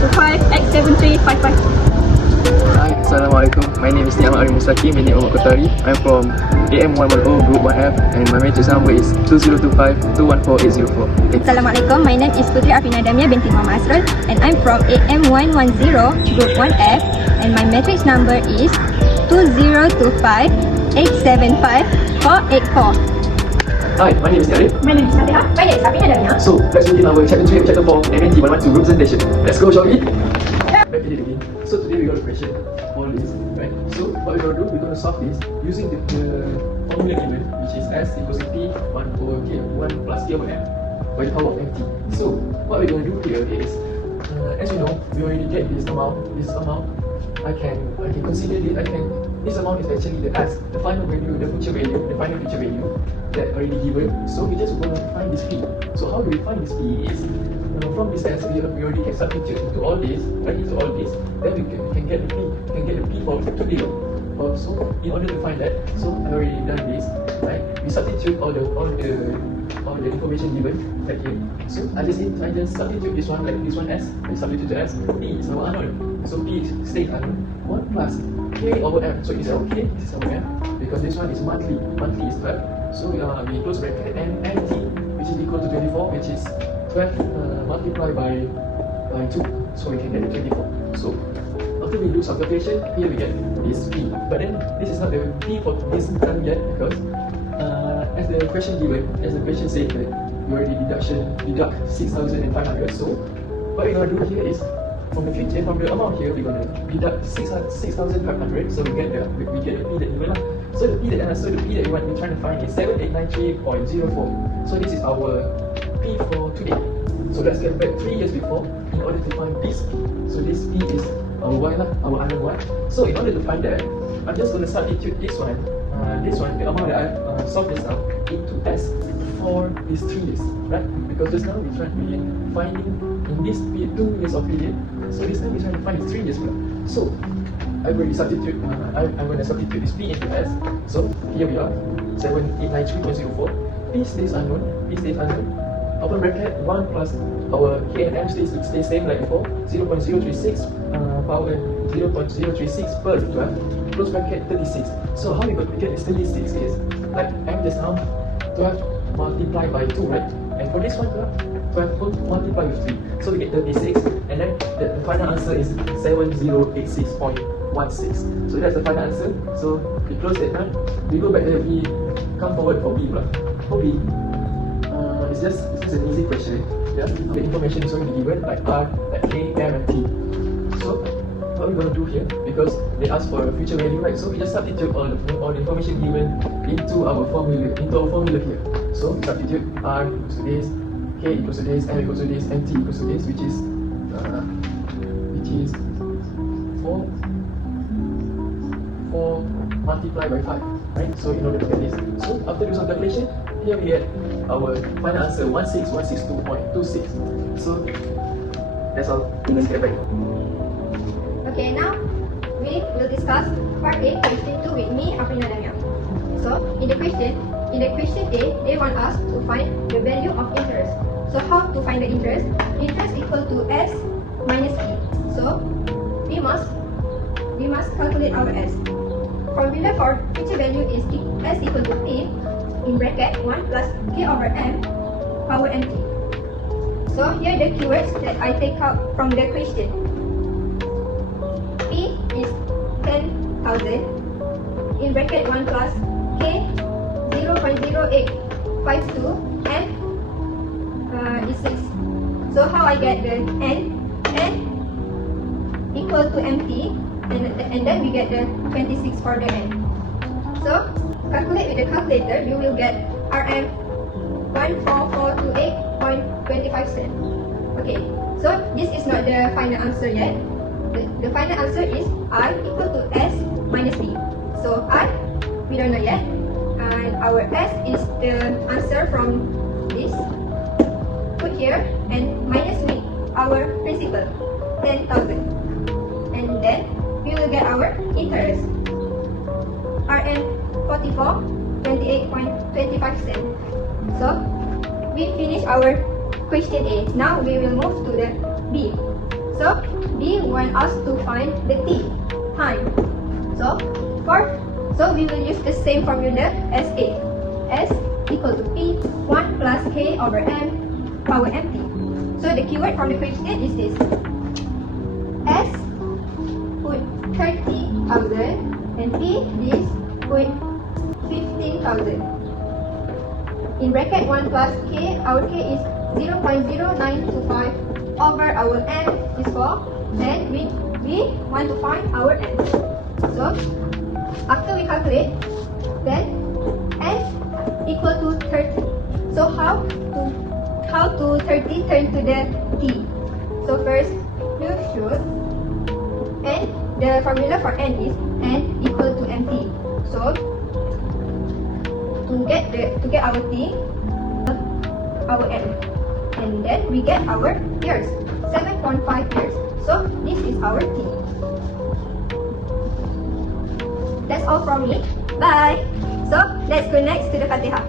2025X7355. Hi, Assalamualaikum. My name is Ni'amat Ari Mustaqim bin Umar Kotari. I'm from AM110 Group 1F and my matrix number is 2025-214804. Assalamualaikum, my name is Putri Afina Damia binti Muhammad Asrul and I'm from AM110 Group 1F and my matrix number is 2025-875-484. Hi, my name is Arif. My name is Fatiha. My name is Afina Damia. So, let's begin our chapter 3 and chapter 4 MAT112 group presentation. Let's go, shall we? Back at it again. So today we got a question, all this, right? So what we're going to do, we're going to solve this using the formula given, which is S equals to P 1 over K 1 plus K over M by the power of MT. So what we're going to do here is, as you know, we already get this amount. I can consider it. This amount is actually the S, the final value, the future value that already given. So we just want to find this P. So how do we find this P is, from this test, we already can substitute into all this, then we can get the P for today. So in order to find that, so I already done this, right? We substitute all the information given right here. So I just substitute this one, like this one S, I substitute to S. P is our unknown, so P stays unknown. 1 plus K over M. So is our K, this is our M, because this one is monthly is 12. So we close bracket and MT, which is equal to 24, which is 12 multiplied by 2, so we can get 24. So after we do subtraction, here we get this P. But then this is not the P for this time yet, because as the question said that we already deduct 6,500. So what we're gonna do here is, from the amount here, we're gonna deduct 6,500. So we get the P that we want. So the P that we want, we're trying to find is 7893.04. So this is our P for today. So let's get back 3 years before in order to find this P. So this P is our Y, our unknown Y. So in order to find that, I'm just going to substitute this one, the amount that I've solved this out, into S for these 3 years, right? Because just now we tried to finding in this 2 years of period. So this time we're trying to find 3 years. So I'm going to substitute this P into S. So here we are, 7893.04. P stays unknown. Open bracket 1 plus our K and M stays same like before, 0.036 power 0.036 per 12, close bracket 36. So how we going to get this 36 is, like M just now, 12 multiplied by 2, right? And for this one, 12 multiplied with 3. So we get 36, and then the final answer is 7086.16. So that's the final answer. So we close that one. We go back there, we come forward for B. For B, it's just an easy question. Yeah, the information is already given, like R, like K, M, and T. So what we're going to do here, because they ask for a future value, right? So we just substitute all the information given into our formula here. So substitute R equals to this, K equals to this, M equals to this, and T equals to this, which is 4 multiplied by 5, right? So in order to get this, so after doing some calculation, here we get our final answer 16162.26. So that's all. Let's get back. Okay, now we will discuss part A, question 2 with me, Afina Damia. So in the question A, they want us to find the value of interest. So how to find the interest? Interest equal to S minus P. So we must calculate our S. Formula for future value is S equal to P in bracket 1 plus K over M power MT. So here are the keywords that I take out from the question. P is 10,000 in bracket 1 plus K 0.0852 and is 6. So how I get the N equal to MT, and then we get the 26 for the N. So calculate with the calculator, you will get RM 14428.25 cents. Okay, so this is not the final answer yet. The final answer is I equal to S minus B. So I, we don't know yet. And our S is the answer from this. Put here and minus B, our principal, 10,000. And then we will get our interest. RM 4428.25 cents. So we finish our question A. Now we will move to the B. So B want us to find the T, time. So we will use the same formula as A. S equal to P 1 plus K over M power MT. So the keyword from the question is this. S put 30,000 and P this put 15,000. In bracket 1 plus K, our K is 0.0925 over our M is 4, and we want to find our M. So after we calculate, then S equal to 30. So how to 30 turn to the T? So first you should, and the formula for N is N equal to MT. So to get our T, our M, and then we get our years, 7.5 years. So this is our T. That's all from me. Bye. So let's go next to the Fatihah.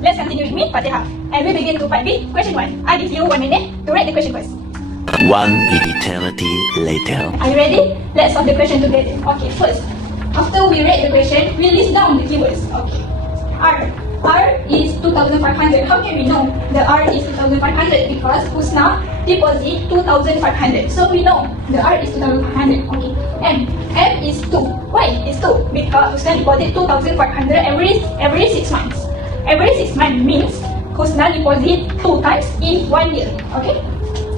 Let's continue with me, Fatihah. And we begin to part B, question 1. I give you 1 minute to write the question first. One eternity later. Are you ready? Let's solve the question together. Okay, first, after we read the question, we list down the keywords. Okay. R is 2,500. How can we know the R is 2,500? Because Husna deposit 2,500. So we know the R is 2,500. Okay. M is 2. Why is 2? Because Husna deposit 2,500 every 6 months. Every 6 months means Husna deposit 2 times in 1 year. Okay.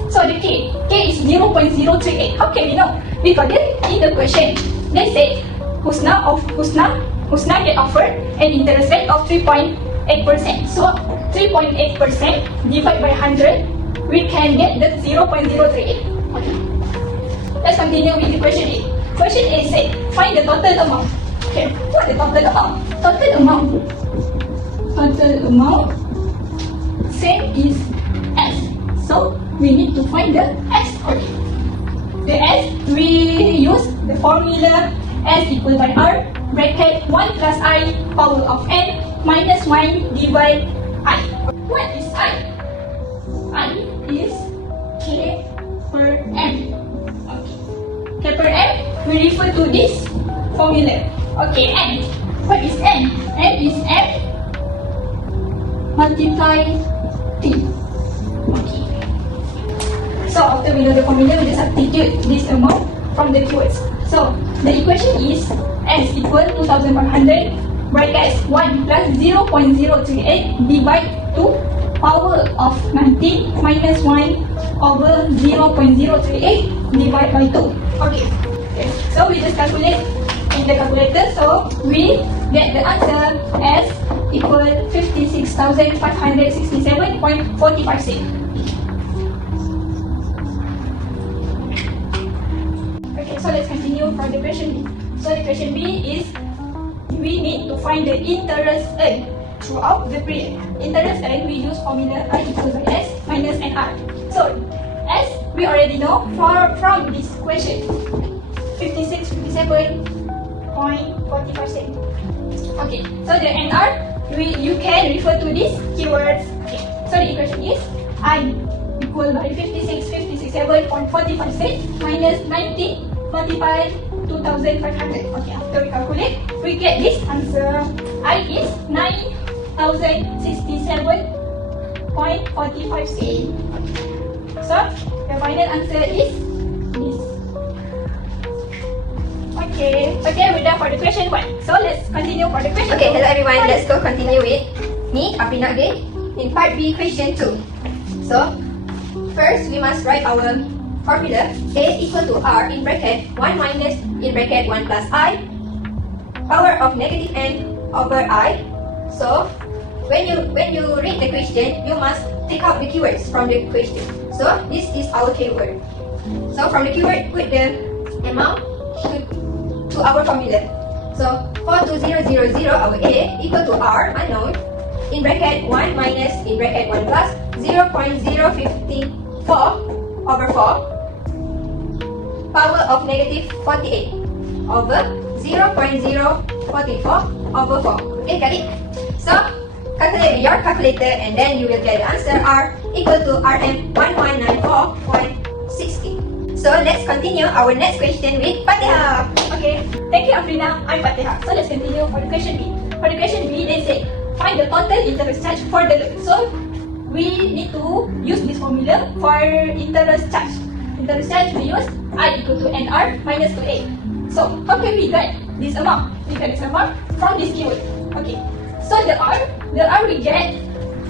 So the K is 0.038. How can we know? Because in the question they say Husna get offered an interest rate of 3.8%. So 3.8% divided by 100, we can get the 0.038. Okay. Let's continue with the question A. Question A said, find the total amount. Okay, what the total amount? Total amount same is S. So we need to find the S. Okay. The S, we use the formula S equal by R bracket 1 plus I power of N minus 1 divide I. What is I? I is K per M. Okay. K per M, we refer to this formula. Okay, N. What is N? N is M multiply T. Okay. So after we know the formula, we just substitute this amount from the keywords. So the equation is S equal 2,500 bracket 1 plus 0.038 divide 2 power of 19 minus 1 over 0.038 divide by 2. Okay. So we just calculate in the calculator. So we get the answer as equal 56,567.45 cents. Okay, so let's continue for the question B. So the question B is, we need to find the interest earned throughout the period. Interest earned, we use formula I equal by S minus NR. So S, we already know from this question, 57.45 cents. Okay, so the NR, you can refer to these keywords. Okay, so the equation is I equal by 57.45 cents minus 90 multiplied 2,500. Okay, after we calculate, we get this answer. I is 9,067.45 cents. So the final answer is this. Okay, we're done for the question 1. So let's continue for the question 2. Okay, hello everyone. Let's go continue with me, Apina again, in part B, question 2. So first we must write our formula A equal to R in bracket 1 minus in bracket 1 plus I power of negative N over I. So when you read the question, you must take out the keywords from the question. So this is our keyword. So from the keyword, put the amount to our formula. So 42000, our A equal to R unknown in bracket 1 minus in bracket 1 plus 0.054 over 4 power of negative 48 over 0.044 over 4. Okay, got it? So calculate your calculator and then you will get the answer R equal to RM 1194.6 6A. So let's continue our next question with Fatiha. Okay, thank you, Afrina. I'm Fatiha. So let's continue for the question B. For the question B, they say find the total interest charge for the loan. So we need to use this formula for interest charge. Interest charge we use I equal to NR minus 2A. So how can we get this amount? We get this amount from this keyword. Okay. So the R we get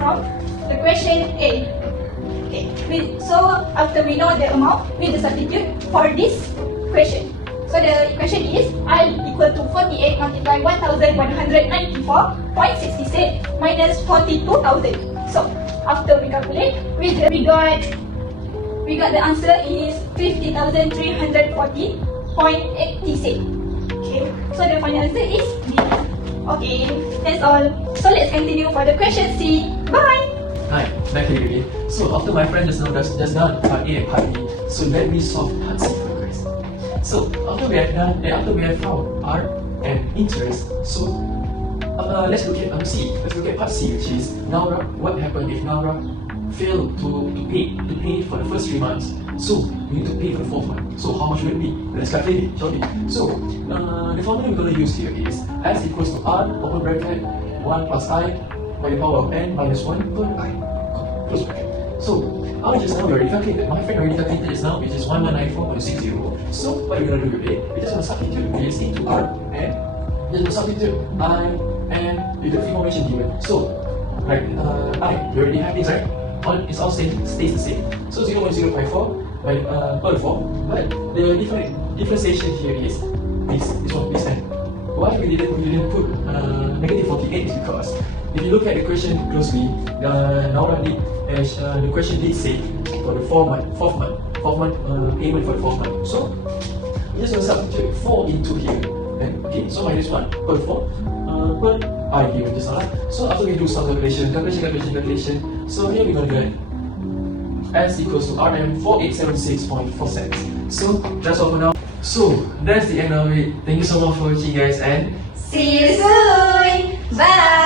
from the question A. Okay. So after we know the amount, we just substitute for this question. So the equation is I equal to 48 multiplied 1194.66 minus 42,000. So after we calculate, we got the answer is 50,340.86. Okay, so the final answer is B. Okay, that's all. So let's continue for the question C. Bye. Hi, back here again. So after my friend just done part A and part B, so let me solve part C first. So after we have found R and interest, so let's look at C. Let's look at part C, which is Naura. What happened if Naura failed to pay for the first 3 months? So we need to pay for the 4th month. So how much will it be? Let's calculate it, shall we? So the formula we're going to use here is S equals to R open bracket 1 plus I by the power of n minus 1 per I close bracket. So R just now we already calculated. My friend already calculated this now, which is 1194.60. So what we're going to do with it? We're just going to substitute this into R and just going to substitute I and with the information given. So like I, we already have this, right? It's all stays the same. So 0.054 by per 4, but the differentiation here is this time. Why we didn't put negative 48 is because if you look at the question closely, the question did say for the 4th month payment for the 4th month. So we're just going to substitute 4 into here. Then okay, so minus 1 per 4 per I here just now. So after we do some calculation. So here we're going to get S equals to RM 4876.4 cents. So that's all for now. So that's the end of it. Thank you so much for watching, guys, and See you soon. Bye.